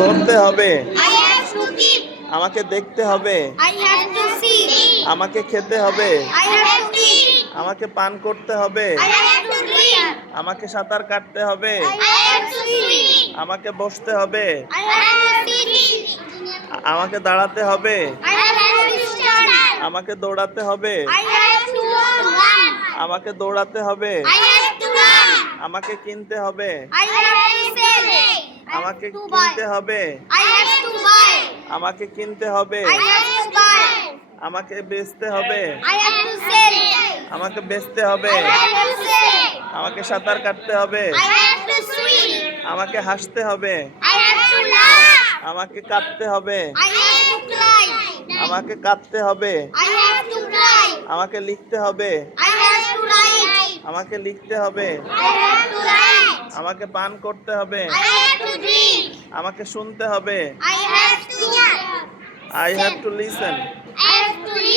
ধরতে হবে, I have to keep. আমাকে দেখতে হবে, I have to see. আমাকে খেতে হবে, I have to eat. আমাকে পান করতে হবে, I have to drink. আমাকে সাঁতার কাটতে হবে, I have to swim. আমাকে বসতে হবে, I have to sit. আমাকে দাঁড়াতে হবে, I have to stand. আমাকে দৌড়াতে হবে, I have to run. আমাকে দৌড়াতে হবে, I have to run. আমাকে কিনতে হবে, I have to sell. আমাকে কিনতে হবে, I have to buy. আমাকে কিনতে হবে, I have to buy. আমাকে বেচতে হবে, I have to sell. আমাকে বেচতে হবে, I have to sell. আমাকে সাঁতার কাটতে হবে, I have to swim. আমাকে হাসতে হবে, I have to laugh. আমাকে কাঁদতে হবে, I have to cry. আমাকে কাঁদতে হবে, I have to cry. আমাকে লিখতে হবে, I have to write. আমাকে লিখতে হবে, I have to write. আমাকে পান করতে হবে, I have to drink. আমাকে শুনতে হবে, I have to I have to listen. I have to